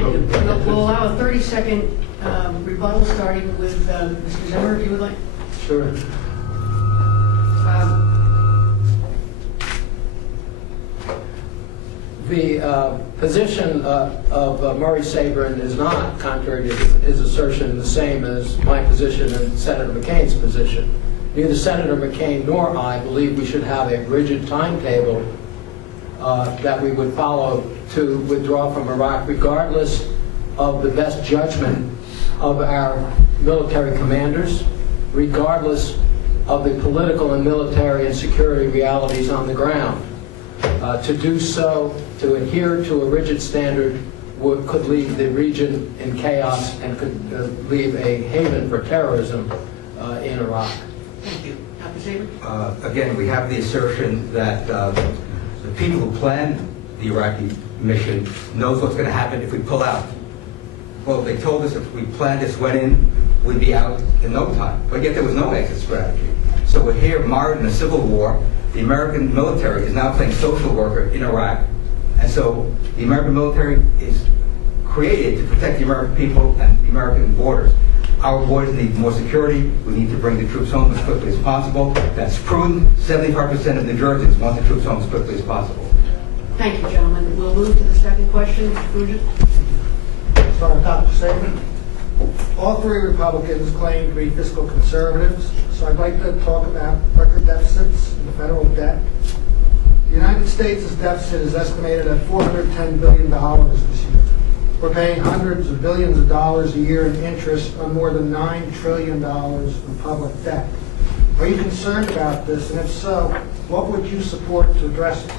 Thank you. We'll allow a 30-second rebuttal, starting with Mr. Zimmer, if you would like. Sure. The position of Murray Sabrin is not, contrary to his assertion, the same as my position and Senator McCain's position. Neither Senator McCain nor I believe we should have a rigid timetable that we would follow to withdraw from Iraq, regardless of the best judgment of our military commanders, regardless of the political and military and security realities on the ground. To do so, to adhere to a rigid standard, could leave the region in chaos and could leave a haven for terrorism in Iraq. Thank you. Dr. Sabrin? Again, we have the assertion that the people who planned the Iraqi mission knows what's going to happen if we pull out. Well, they told us if we planned this, went in, we'd be out in no time. But yet there was no exit strategy. So we're here mired in a civil war. The American military is now playing social worker in Iraq. And so the American military is created to protect the American people and the American borders. Our borders need more security. We need to bring the troops home as quickly as possible. That's proven. 75% of New Jerseyans want the troops home as quickly as possible. Thank you, gentlemen. We'll move to the second question. Mr. Fuji? Sorry, Dr. Sabrin. All three Republicans claim to be fiscal conservatives, so I'd like to talk about record deficits and the federal debt. The United States' deficit is estimated at $410 billion this year. We're paying hundreds of billions of dollars a year in interest on more than $9 trillion in public debt. Are you concerned about this, and if so, what would you support to address it?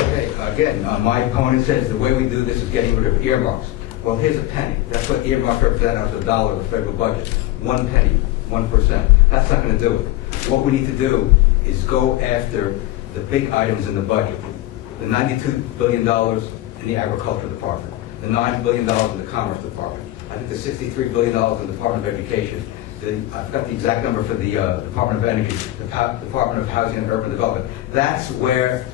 Okay, again, my opponent says the way we do this is getting rid of earmarks. Well, here's a penny. That's what earmarks represent out of the dollar of the federal budget. 1 penny, 1%. That's not going to do it. What we need to do is go after the big items in the budget. The $92 billion in the Agriculture Department. The $9 billion in the Commerce Department. I think the $63 billion in the Department of Education. I forgot the exact number for the Department of Energy, the Department of Housing and Urban Development. That's where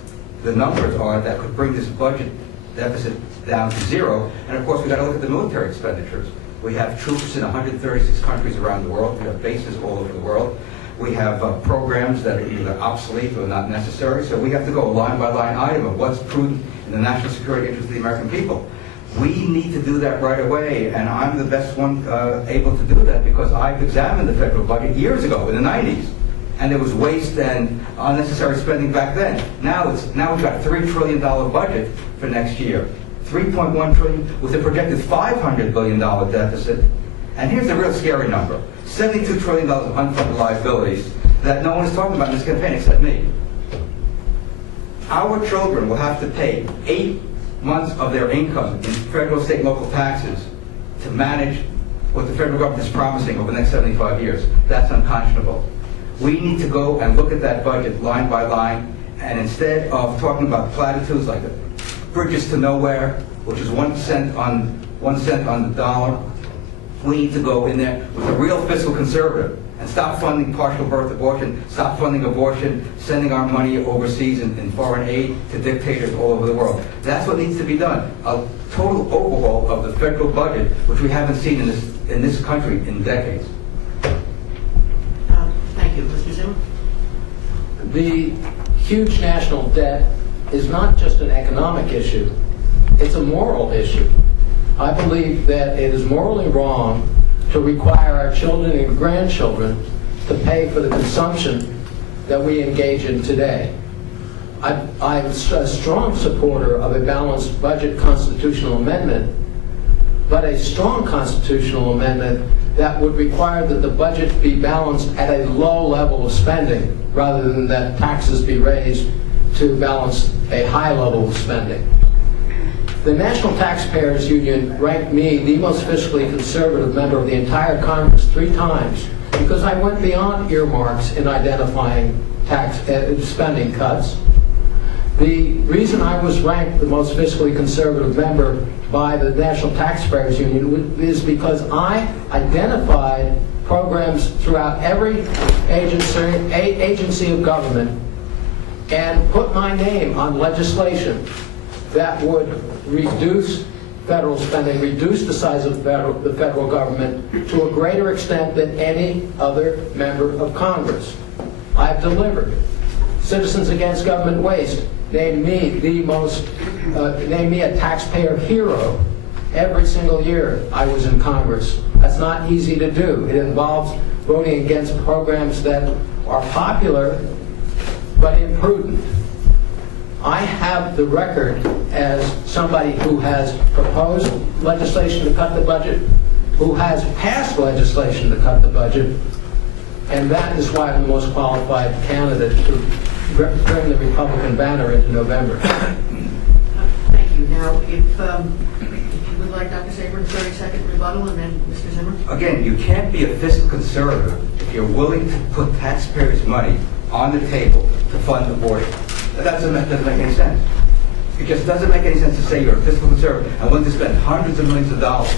the numbers are that could bring this budget deficit down to zero. And of course, we've got to look at the military expenditures. We have troops in 136 countries around the world. We have bases all over the world. We have programs that are either obsolete or not necessary. So we have to go line by line item of what's prudent in the national security interest of the American people. We need to do that right away, and I'm the best one able to do that because I've examined the federal budget years ago in the 90s. And there was waste and unnecessary spending back then. Now we've got a $3 trillion budget for next year. $3.1 trillion with a projected $500 billion deficit. And here's the real scary number. $72 trillion of unfunded liabilities that no one is talking about in this campaign except me. Our children will have to pay 8 months of their income in federal, state, and local taxes to manage what the federal government is promising over the next 75 years. That's unconscionable. We need to go and look at that budget line by line, and instead of talking about platitudes like the bridges to nowhere, which is 1 cent on the dollar, we need to go in there with a real fiscal conservative and stop funding partial birth abortion, stop funding abortion, sending our money overseas in foreign aid to dictators all over the world. That's what needs to be done. A total overhaul of the federal budget, which we haven't seen in this country in decades. Thank you. Mr. Zimmer? The huge national debt is not just an economic issue, it's a moral issue. I believe that it is morally wrong to require our children and grandchildren to pay for the consumption that we engage in today. I'm a strong supporter of a balanced budget constitutional amendment, but a strong constitutional amendment that would require that the budget be balanced at a low level of spending rather than that taxes be raised to balance a high level of spending. The National Taxpayers Union ranked me the most fiscally conservative member of the entire Congress 3 times because I went beyond earmarks in identifying tax spending cuts. The reason I was ranked the most fiscally conservative member by the National Taxpayers Union is because I identified programs throughout every agency of government and put my name on legislation that would reduce federal spending, reduced the size of the federal government to a greater extent than any other member of Congress. I've delivered. Citizens Against Government Waste named me named me a taxpayer hero every single year I was in Congress. That's not easy to do. It involves voting against programs that are popular but imprudent. I have the record as somebody who has proposed legislation to cut the budget, who has passed legislation to cut the budget, and that is why I'm the most qualified candidate to bring the Republican banner into November. Thank you. Now, if you would like Dr. Sabrin, 30-second rebuttal, and then Mr. Zimmer. Again, you can't be a fiscal conservative if you're willing to put taxpayers' money on the table to fund the border. That doesn't make any sense. It just doesn't make any sense to say you're a fiscal conservative and willing to spend hundreds of millions of dollars.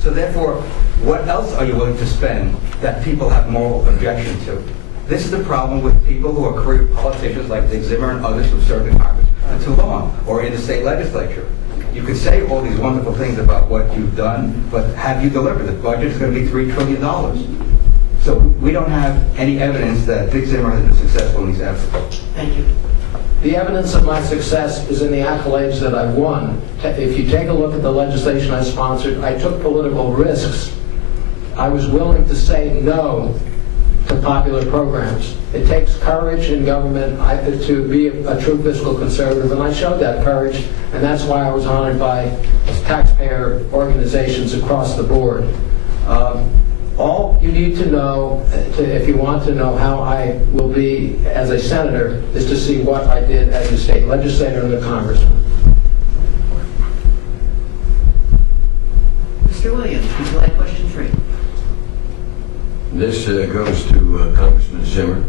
So therefore, what else are you willing to spend that people have moral objection to? This is the problem with people who are career politicians like Dick Zimmer and others who served in Congress for too long, or in the state legislature. You can say all these wonderful things about what you've done, but have you delivered? The budget is going to be $3 trillion. So we don't have any evidence that Dick Zimmer has been successful in these efforts. Thank you. The evidence of my success is in the accolades that I've won. If you take a look at the legislation I sponsored, I took political risks. I was willing to say no to popular programs. It takes courage in government to be a true fiscal conservative, and I showed that courage, and that's why I was honored by taxpayer organizations across the board. All you need to know, if you want to know how I will be as a senator, is to see what I did as a state legislator and a congressman. Mr. Williams, would you like question 3? This goes to Congressman Zimmer.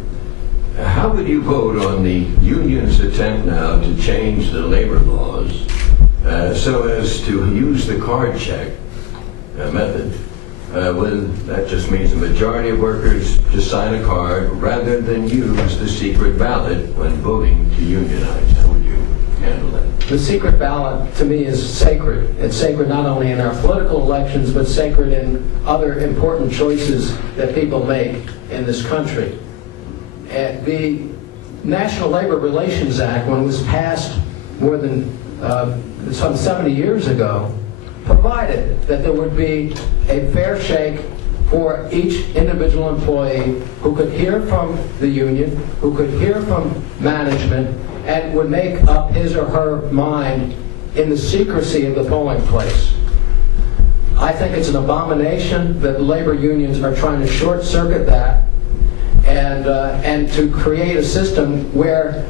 How would you vote on the union's attempt now to change the labor laws so as to use the card check method when that just means the majority of workers just sign a card rather than use the secret ballot when voting to unionize? How would you handle that? The secret ballot, to me, is sacred. It's sacred not only in our political elections, but sacred in other important choices that people make in this country. The National Labor Relations Act, when it was passed more than some 70 years ago, provided that there would be a fair shake for each individual employee who could hear from the union, who could hear from management, and would make up his or her mind in the secrecy of the polling place. I think it's an abomination that labor unions are trying to short-circuit that and to create a system where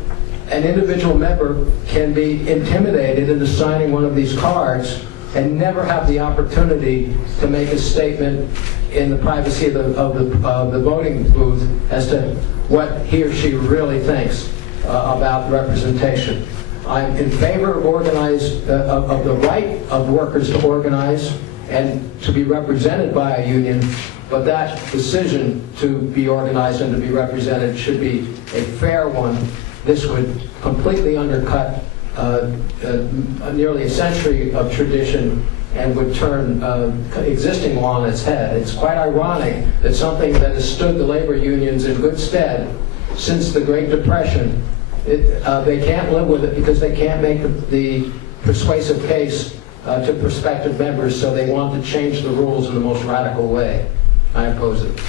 an individual member can be intimidated into signing one of these cards and never have the opportunity to make a statement in the privacy of the voting booth as to what he or she really thinks about representation. I'm in favor of of the right of workers to organize and to be represented by a union, but that decision to be organized and to be represented should be a fair one. This would completely undercut nearly a century of tradition and would turn existing law on its head. It's quite ironic that something that has stood the labor unions in good stead since the Great Depression, they can't live with it because they can't make the persuasive case to prospective members, so they want to change the rules in the most radical way. I oppose it.